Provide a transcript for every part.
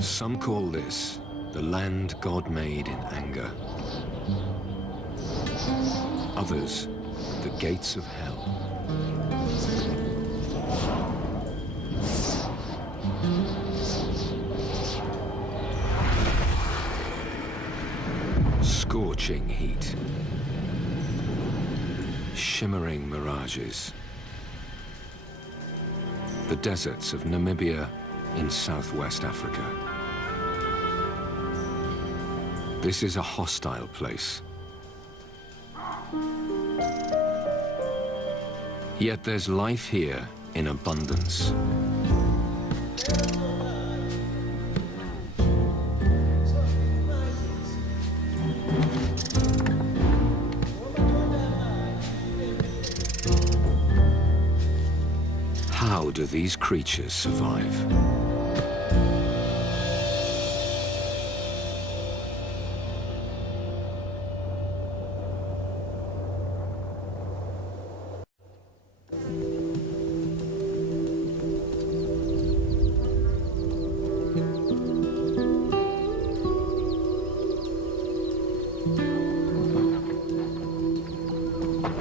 Some call this the land God made in anger. Others, the gates of hell. Scorching heat. Shimmering mirages. The deserts of Namibia in southwest Africa. This is a hostile place. Yet there's life here in abundance. How do these creatures survive?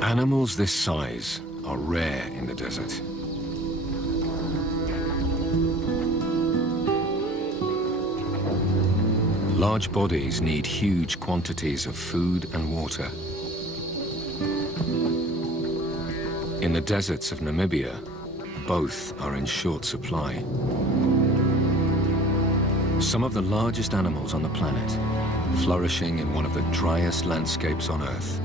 Animals this size are rare in the desert. Large bodies need huge quantities of food and water. In the deserts of Namibia, both are in short supply. Some of the largest animals on the planet, flourishing in one of the driest landscapes on Earth.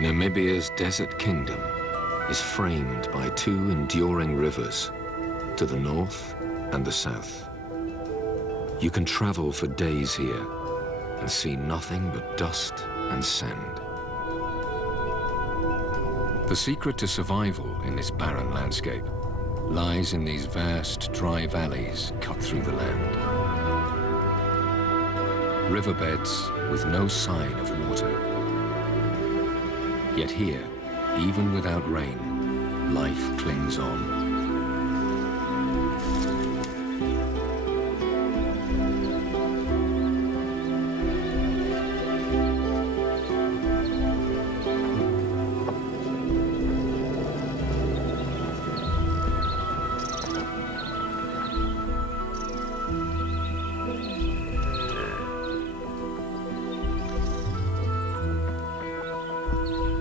Namibia's desert kingdom is framed by two enduring rivers, to the north and the south. You can travel for days here and see nothing but dust and sand. The secret to survival in this barren landscape lies in these vast, dry valleys cut through the land. Riverbeds with no sign of water. Yet here, even without rain, life clings on.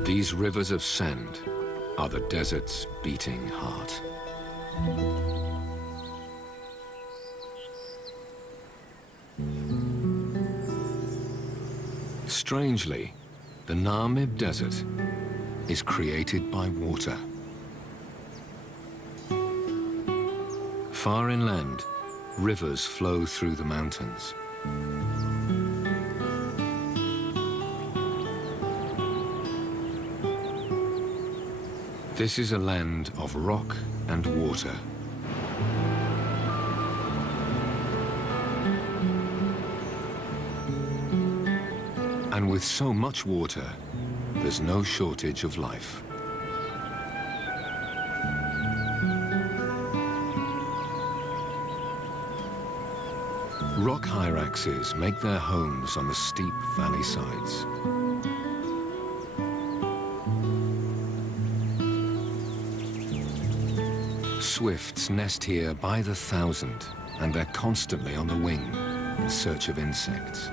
These rivers of sand are the desert's beating heart. Strangely, the Namib Desert is created by water. Far inland, rivers flow through the mountains. This is a land of rock and water. And with so much water, there's no shortage of life. Rock hyraxes make their homes on the steep valley sides. Swifts nest here by the thousand, and they're constantly on the wing in search of insects.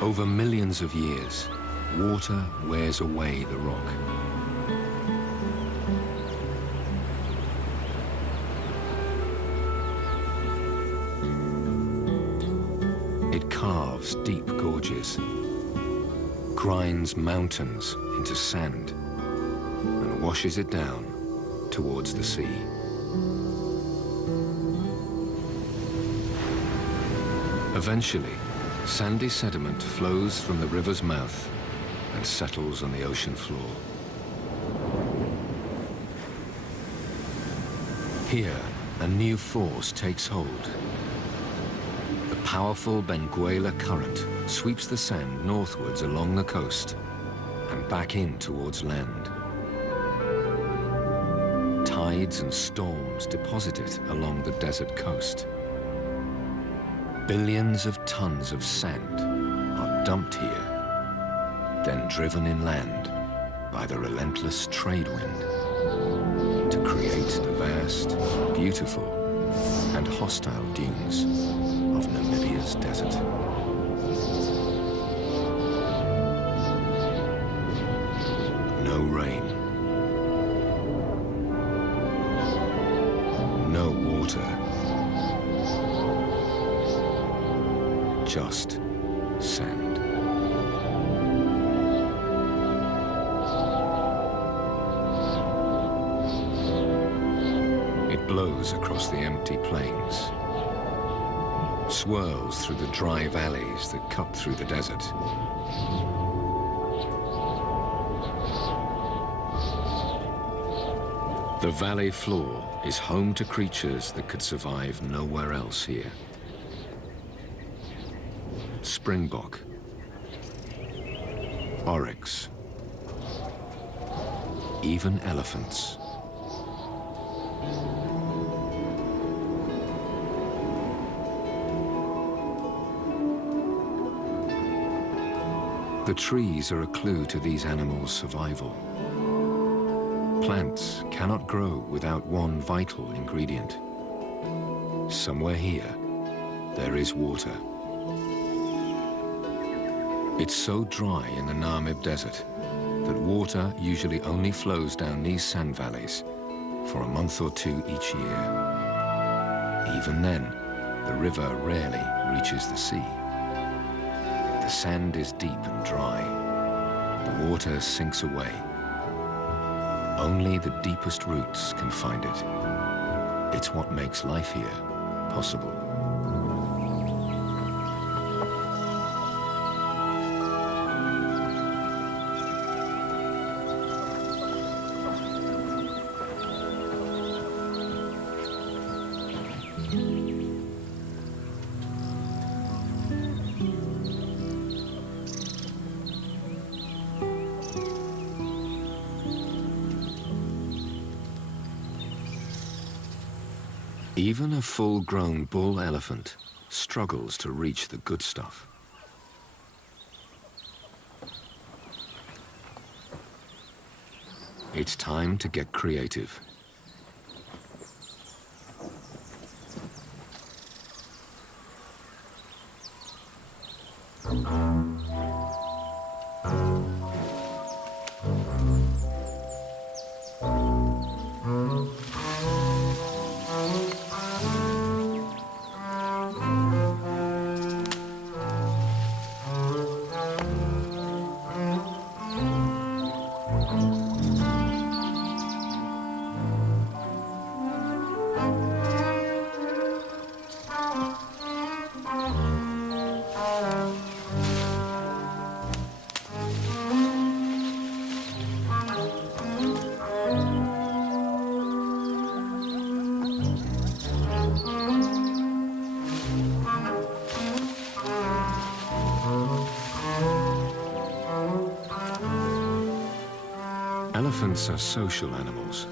Over millions of years, water wears away the rock. It carves deep gorges, grinds mountains into sand, and washes it down towards the sea. Eventually, sandy sediment flows from the river's mouth and settles on the ocean floor. Here, a new force takes hold. The powerful Benguela current sweeps the sand northwards along the coast and back in towards land. Tides and storms deposit it along the desert coast. Billions of tons of sand are dumped here, then driven inland by the relentless trade wind to create the vast, beautiful, and hostile dunes of Namibia's desert. No rain. No water. Just sand. It blows across the empty plains, swirls through the dry valleys that cut through the desert. The valley floor is home to creatures that could survive nowhere else here. Springbok, oryx, even elephants. The trees are a clue to these animals' survival. Plants cannot grow without one vital ingredient. Somewhere here, there is water. It's so dry in the Namib Desert that water usually only flows down these sand valleys for a month or two each year. Even then, the river rarely reaches the sea. The sand is deep and dry. The water sinks away. Only the deepest roots can find it. It's what makes life here possible. Even a full-grown bull elephant struggles to reach the good stuff. It's time to get creative. Elephants are social animals.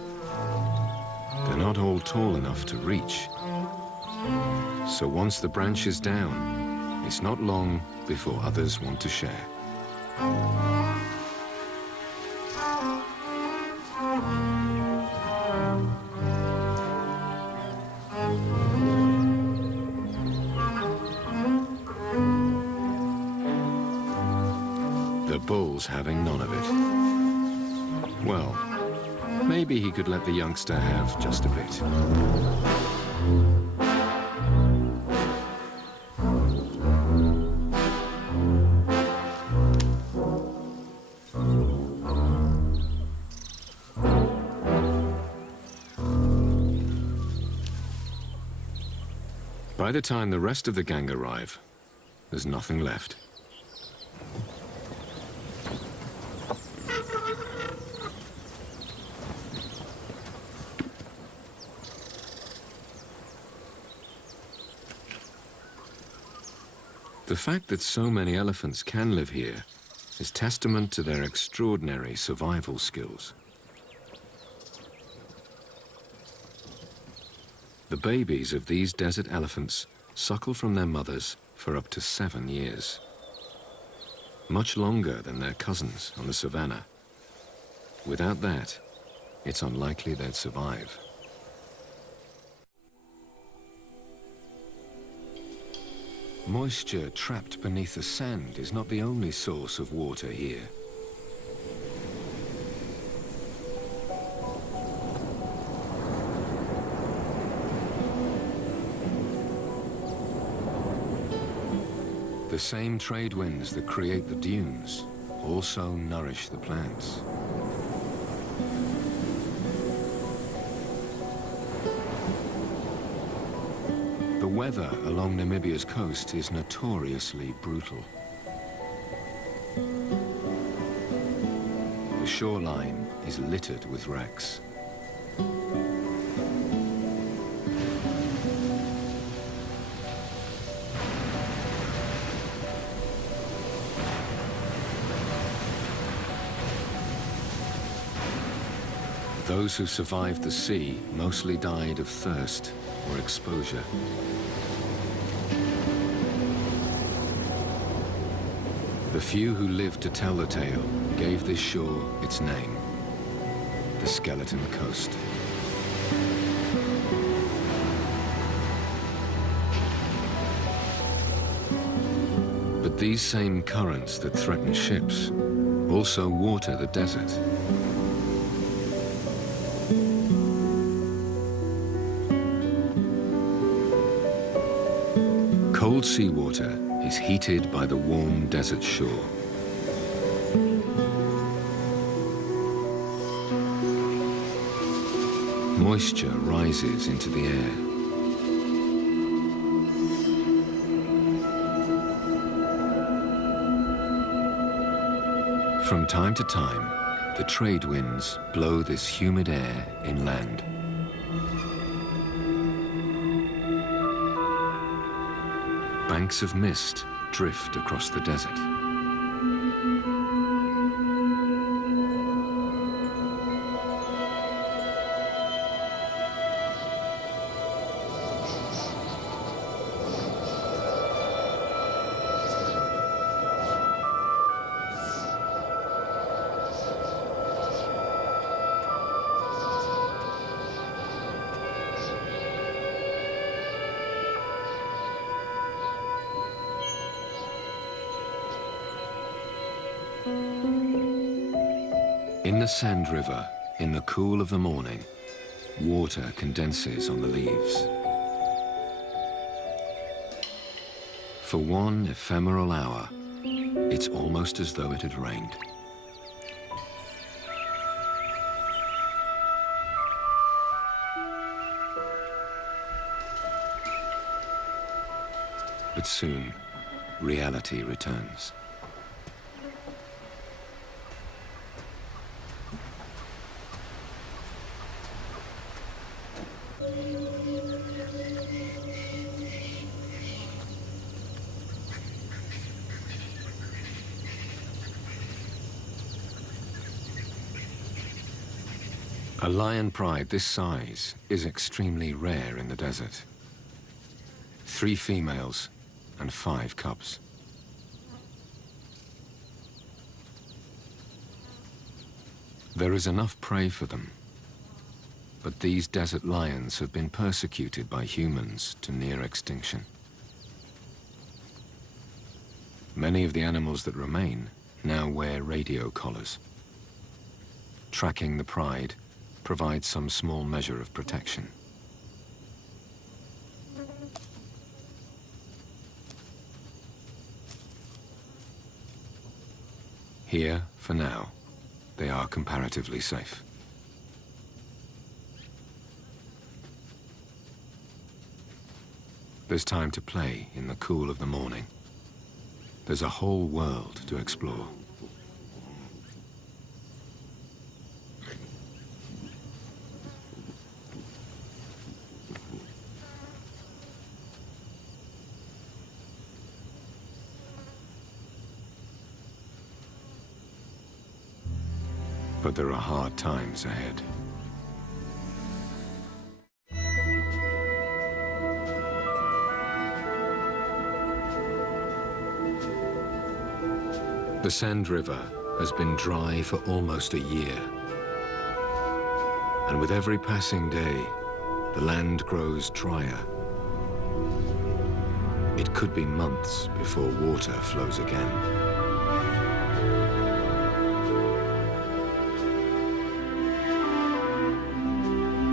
They're not all tall enough to reach. So once the branch is down, it's not long before others want to share. The bull's having none of it. Well, maybe he could let the youngster have just a bit. By the time the rest of the gang arrive, there's nothing left. The fact that so many elephants can live here is testament to their extraordinary survival skills. The babies of these desert elephants suckle from their mothers for up to 7 years, much longer than their cousins on the savannah. Without that, it's unlikely they'd survive. Moisture trapped beneath the sand is not the only source of water here. The same trade winds that create the dunes also nourish the plants. The weather along Namibia's coast is notoriously brutal. The shoreline is littered with wrecks. Those who survived the sea mostly died of thirst or exposure. The few who lived to tell the tale gave this shore its name, the Skeleton Coast. But these same currents that threaten ships also water the desert. Cold seawater is heated by the warm desert shore. Moisture rises into the air. From time to time, the trade winds blow this humid air inland. Banks of mist drift across the desert. In the sand river, in the cool of the morning, water condenses on the leaves. For one ephemeral hour, it's almost as though it had rained. But soon, reality returns. A lion pride this size is extremely rare in the desert. 3 females and 5 cubs. There is enough prey for them, but these desert lions have been persecuted by humans to near extinction. Many of the animals that remain now wear radio collars. Tracking the pride provides some small measure of protection. Here, for now, they are comparatively safe. There's time to play in the cool of the morning. There's a whole world to explore. But there are hard times ahead. The Sand River has been dry for almost a year. And with every passing day, the land grows drier. It could be months before water flows again.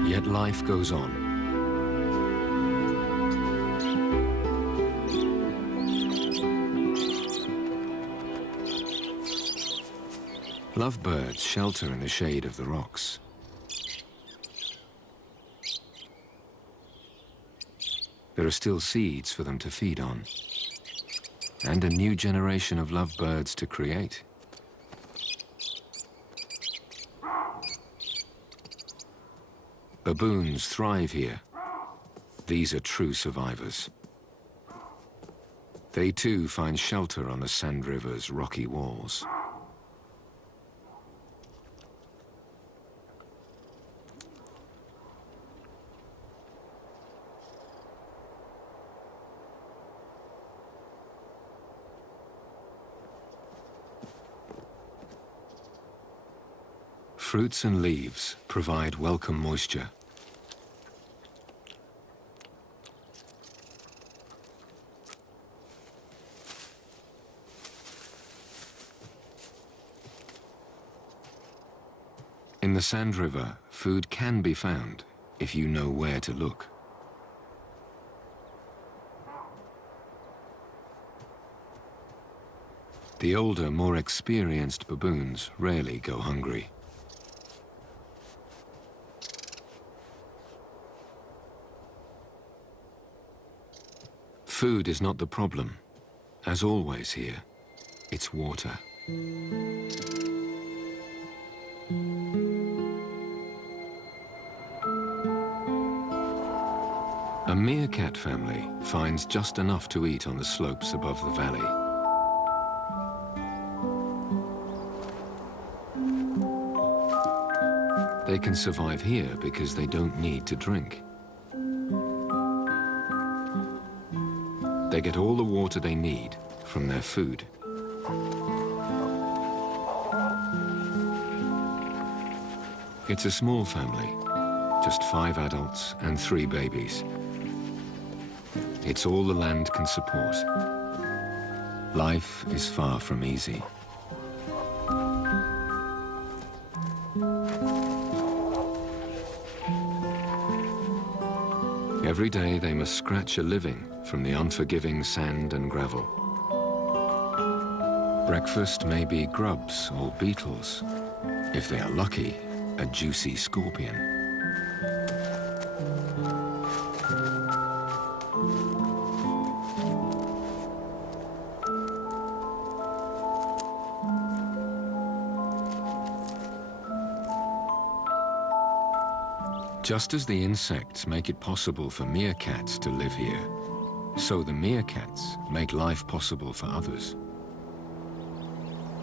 Yet life goes on. Lovebirds shelter in the shade of the rocks. There are still seeds for them to feed on, and a new generation of lovebirds to create. Baboons thrive here. These are true survivors. They too find shelter on the Sand River's rocky walls. Fruits and leaves provide welcome moisture. In the Sand River, food can be found if you know where to look. The older, more experienced baboons rarely go hungry. Food is not the problem. As always here, it's water. A meerkat family finds just enough to eat on the slopes above the valley. They can survive here because they don't need to drink. They get all the water they need from their food. It's a small family, just 5 adults and 3 babies. It's all the land can support. Life is far from easy. Every day they must scratch a living from the unforgiving sand and gravel. Breakfast may be grubs or beetles. If they are lucky, a juicy scorpion. Just as the insects make it possible for meerkats to live here, so the meerkats make life possible for others.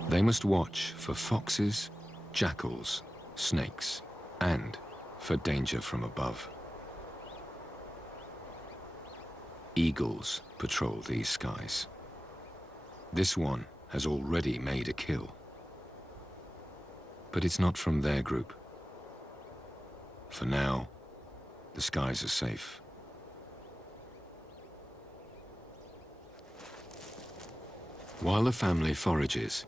They must watch for foxes, jackals, snakes, and for danger from above. Eagles patrol these skies. This one has already made a kill. But it's not from their group. For now, the skies are safe. While the family forages,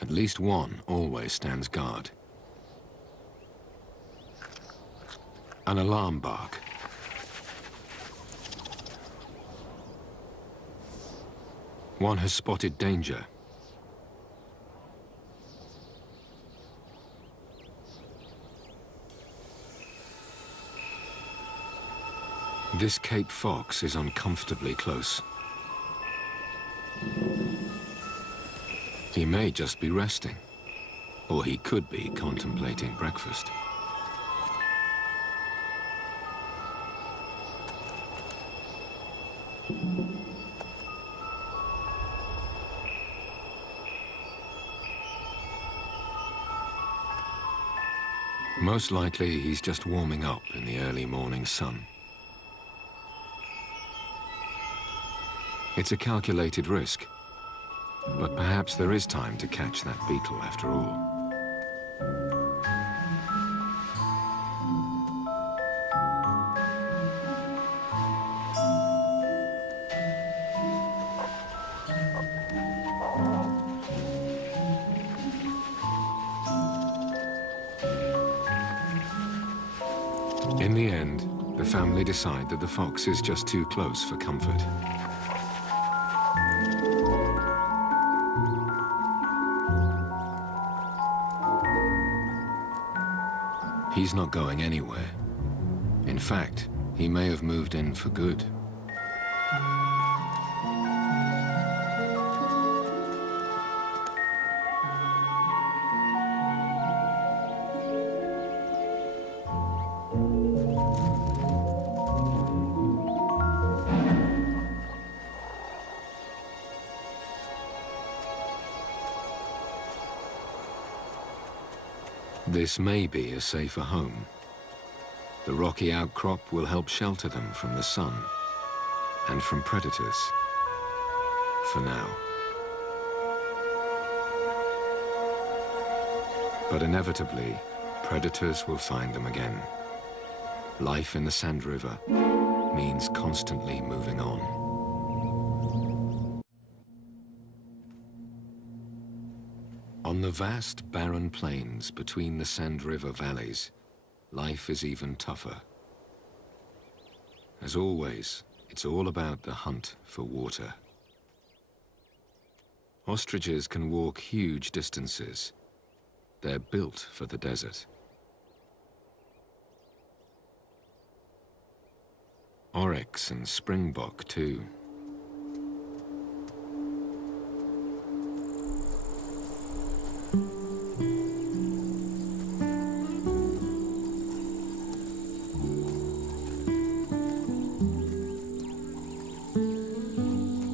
at least one always stands guard. An alarm bark. One has spotted danger. This Cape fox is uncomfortably close. He may just be resting, or he could be contemplating breakfast. Most likely, he's just warming up in the early morning sun. It's a calculated risk, but perhaps there is time to catch that beetle after all. In the end, the family decide that the fox is just too close for comfort. He's not going anywhere. In fact, he may have moved in for good. This may be a safer home. The rocky outcrop will help shelter them from the sun and from predators, for now. But inevitably, predators will find them again. Life in the Sand River means constantly moving on. On the vast, barren plains between the Sand River valleys, life is even tougher. As always, it's all about the hunt for water. Ostriches can walk huge distances. They're built for the desert. Oryx and springbok, too.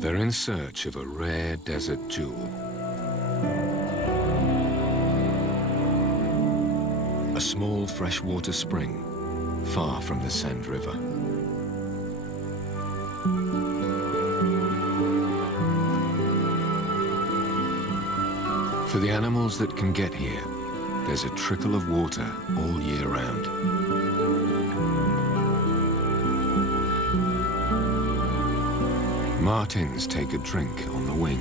They're in search of a rare desert jewel. A small freshwater spring, far from the Sand River. For the animals that can get here, there's a trickle of water all year round. Martins take a drink on the wing.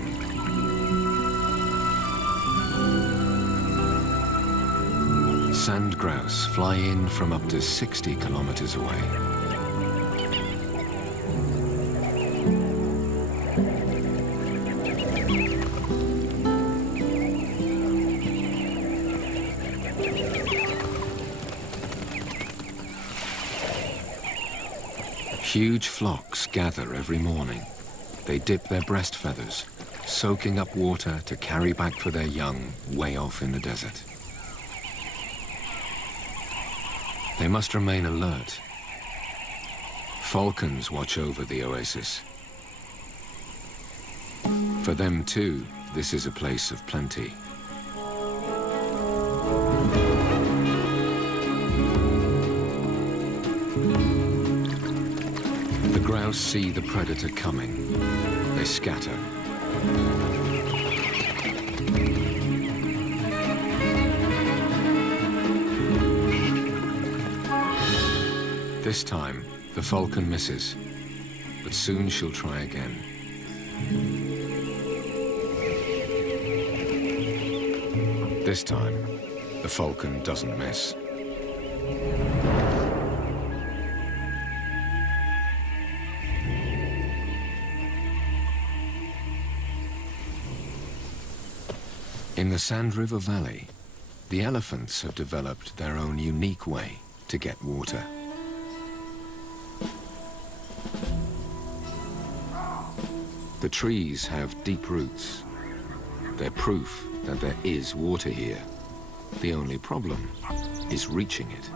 Sand grouse fly in from up to 60 kilometers away. Huge flocks gather every morning. They dip their breast feathers, soaking up water to carry back for their young way off in the desert. They must remain alert. Falcons watch over the oasis. For them too, this is a place of plenty. The grouse see the predator coming. They scatter. This time, the falcon misses, but soon she'll try again. This time, the falcon doesn't miss. In the Sand River Valley, the elephants have developed their own unique way to get water. The trees have deep roots. They're proof that there is water here. The only problem is reaching it.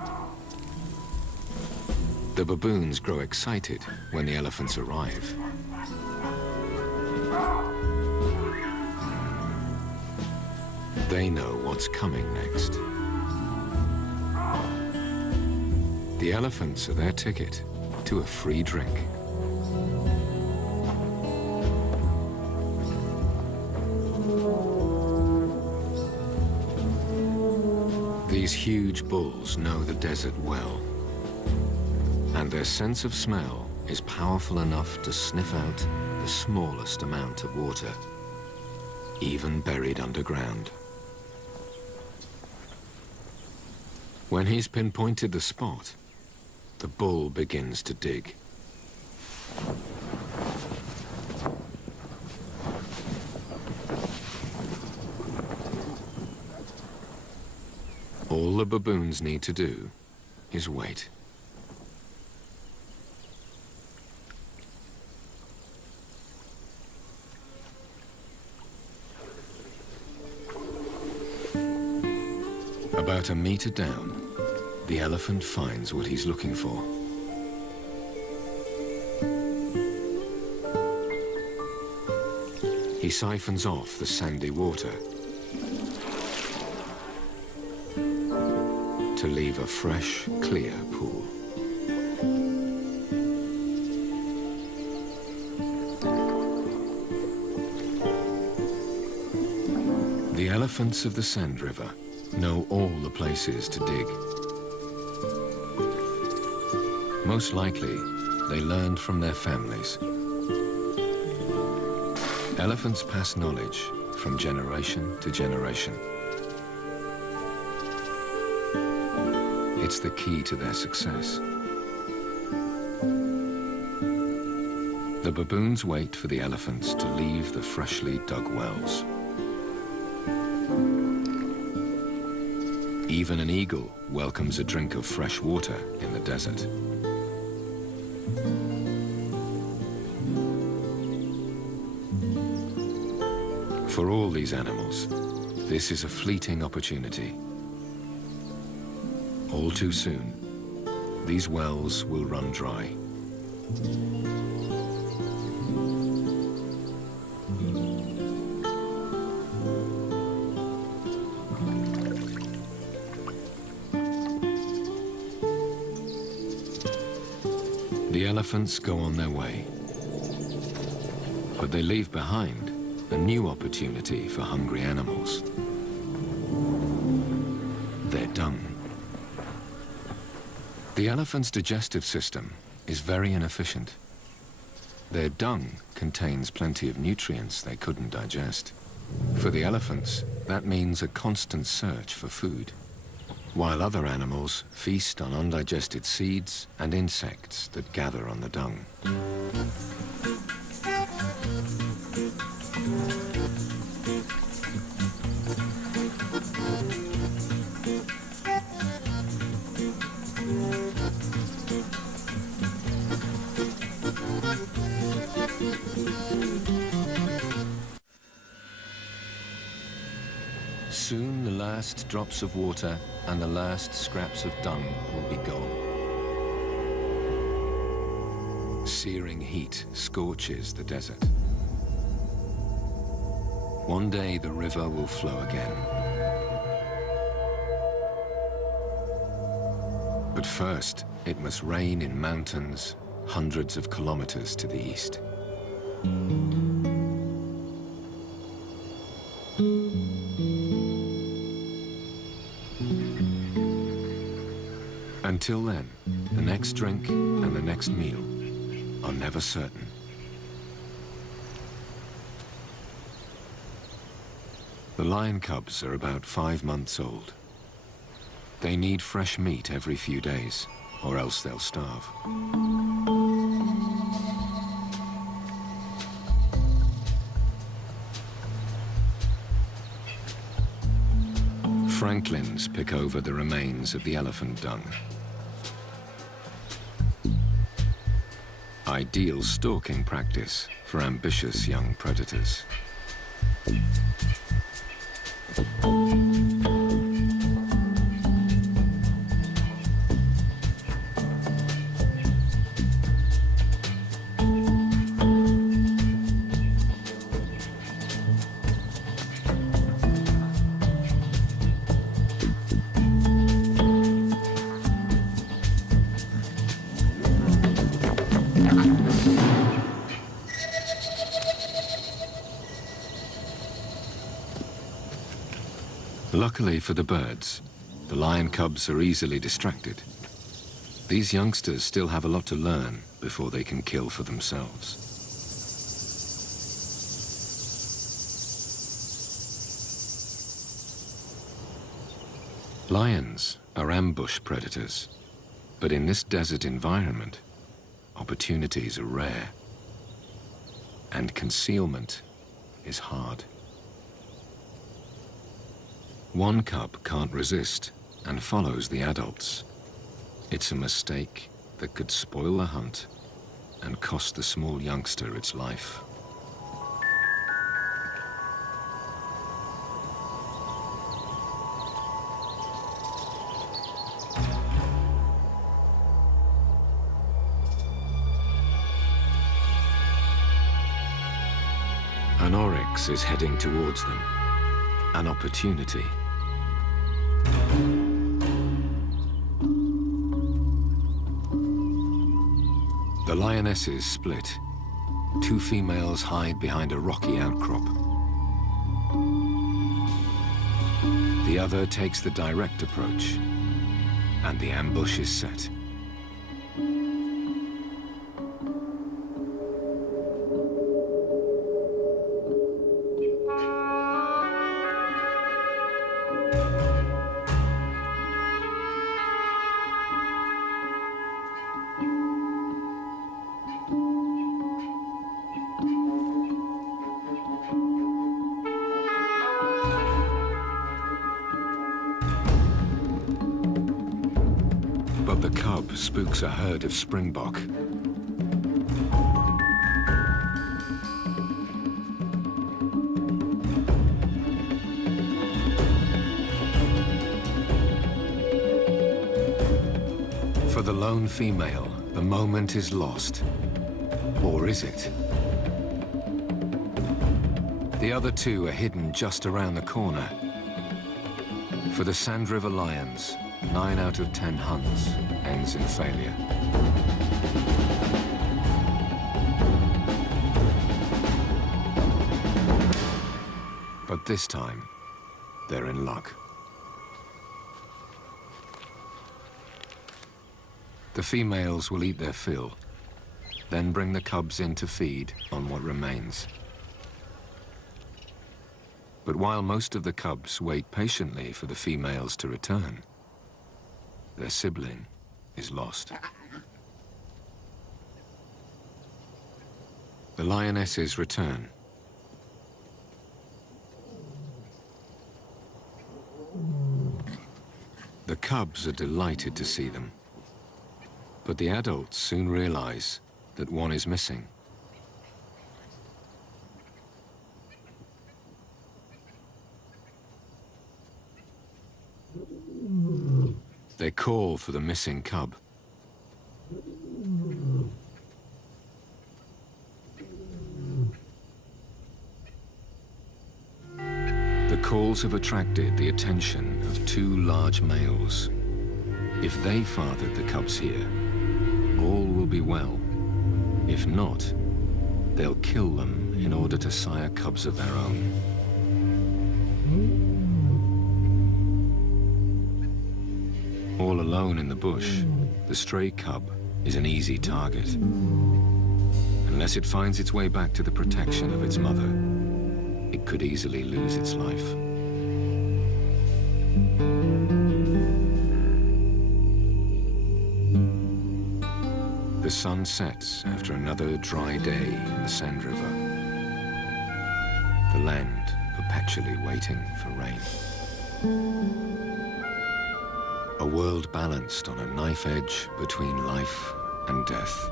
The baboons grow excited when the elephants arrive. They know what's coming next. The elephants are their ticket to a free drink. These huge bulls know the desert well, and their sense of smell is powerful enough to sniff out the smallest amount of water, even buried underground. When he's pinpointed the spot, the bull begins to dig. All the baboons need to do is wait. About a meter down, the elephant finds what he's looking for. He siphons off the sandy water to leave a fresh, clear pool. The elephants of the Sand River know all the places to dig. Most likely, they learned from their families. Elephants pass knowledge from generation to generation. It's the key to their success. The baboons wait for the elephants to leave the freshly dug wells. Even an eagle welcomes a drink of fresh water in the desert. For all these animals, this is a fleeting opportunity. All too soon, these wells will run dry. The elephants go on their way, but they leave behind a new opportunity for hungry animals: their dung. The elephant's digestive system is very inefficient. Their dung contains plenty of nutrients they couldn't digest. For the elephants, that means a constant search for food, while other animals feast on undigested seeds and insects that gather on the dung. Soon the last drops of water and the last scraps of dung will be gone. Searing heat scorches the desert. One day the river will flow again. But first, it must rain in mountains hundreds of kilometers to the east. Until then, the next drink and the next meal are never certain. The lion cubs are about 5 months old. They need fresh meat every few days, or else they'll starve. Franklins pick over the remains of the elephant dung. Ideal stalking practice for ambitious young predators. Luckily for the birds, the lion cubs are easily distracted. These youngsters still have a lot to learn before they can kill for themselves. Lions are ambush predators, but in this desert environment, opportunities are rare, and concealment is hard. One cub can't resist and follows the adults. It's a mistake that could spoil the hunt and cost the small youngster its life. An oryx is heading towards them, an opportunity. The lionesses split. Two females hide behind a rocky outcrop. The other takes the direct approach, and the ambush is set. But the cub spooks a herd of springbok. For the lone female, the moment is lost. Or is it? The other two are hidden just around the corner. For the Sand River lions, 9 out of 10 hunts ends in failure. But this time, they're in luck. The females will eat their fill, then bring the cubs in to feed on what remains. But while most of the cubs wait patiently for the females to return, their sibling is lost. The lionesses return. The cubs are delighted to see them, but the adults soon realize that one is missing. They call for the missing cub. The calls have attracted the attention of 2 large males. If they fathered the cubs here, all will be well. If not, they'll kill them in order to sire cubs of their own. All alone in the bush, the stray cub is an easy target. Unless it finds its way back to the protection of its mother, it could easily lose its life. The sun sets after another dry day in the Sand River. The land perpetually waiting for rain. A world balanced on a knife edge between life and death.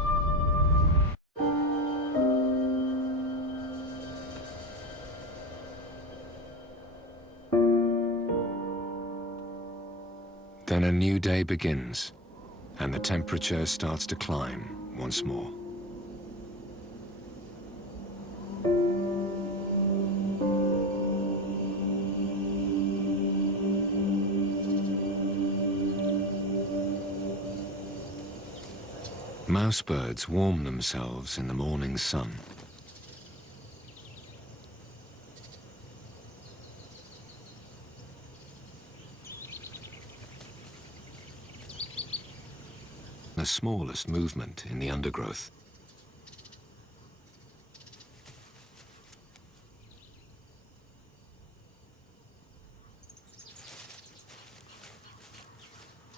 Then a new day begins, and the temperature starts to climb once more. Mousebirds warm themselves in the morning sun. the smallest movement in the undergrowth.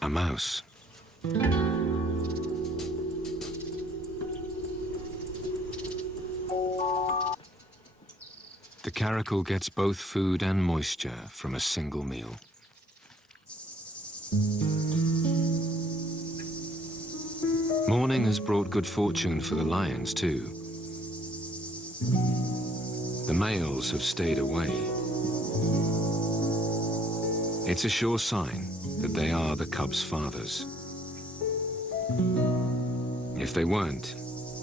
A mouse. The caracal gets both food and moisture from a single meal. Morning has brought good fortune for the lions too. The males have stayed away. It's a sure sign that they are the cubs' fathers. If they weren't,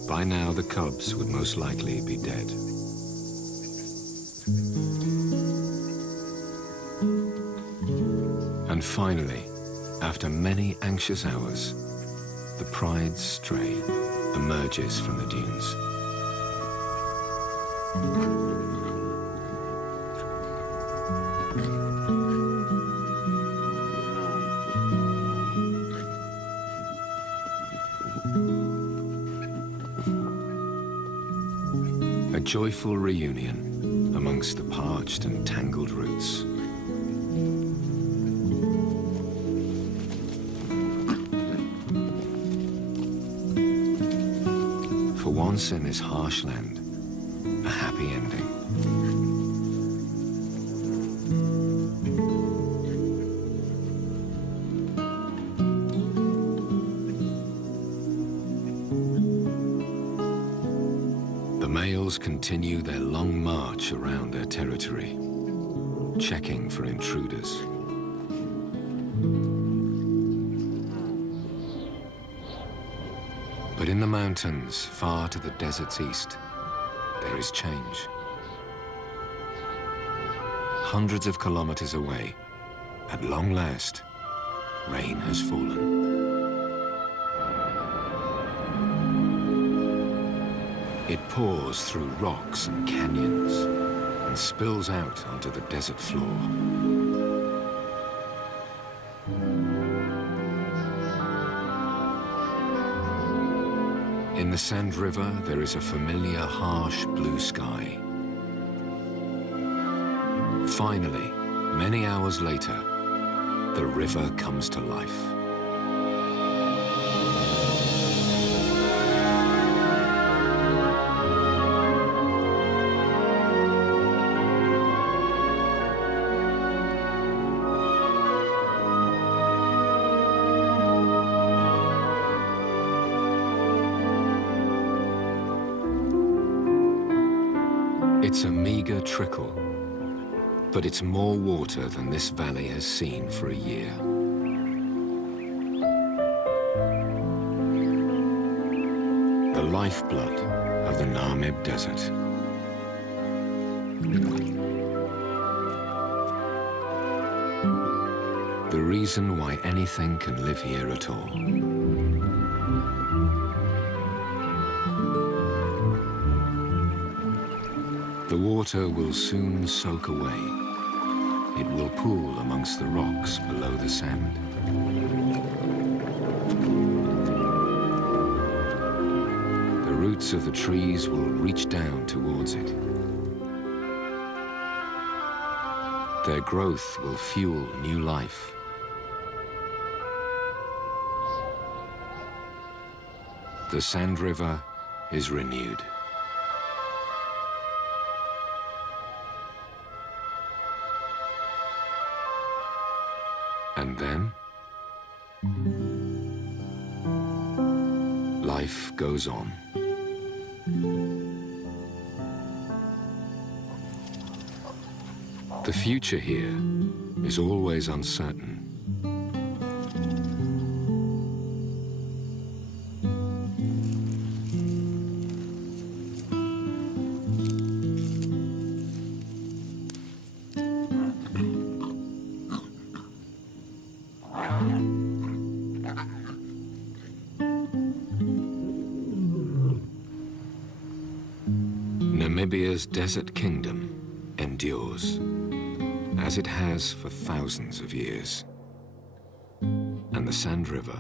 by now the cubs would most likely be dead. And finally, after many anxious hours, the pride's stray emerges from the dunes. A joyful reunion amongst the parched and tangled roots. For once in this harsh land, a happy ending. The males continue their long march around their territory, checking for intruders. But in the mountains, far to the desert's east, there is change. Hundreds of kilometers away, at long last, rain has fallen. It pours through rocks and canyons and spills out onto the desert floor. In the Sand River, there is a familiar, harsh blue sky. Finally, many hours later, the river comes to life. It's a meager trickle, but it's more water than this valley has seen for a year. The lifeblood of the Namib Desert. The reason why anything can live here at all. The water will soon soak away. It will pool amongst the rocks below the sand. The roots of the trees will reach down towards it. Their growth will fuel new life. The Sand River is renewed. And then, life goes on. The future here is always uncertain. Namibia's desert kingdom endures, as it has for thousands of years. And the Sand River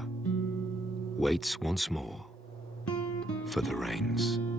waits once more for the rains.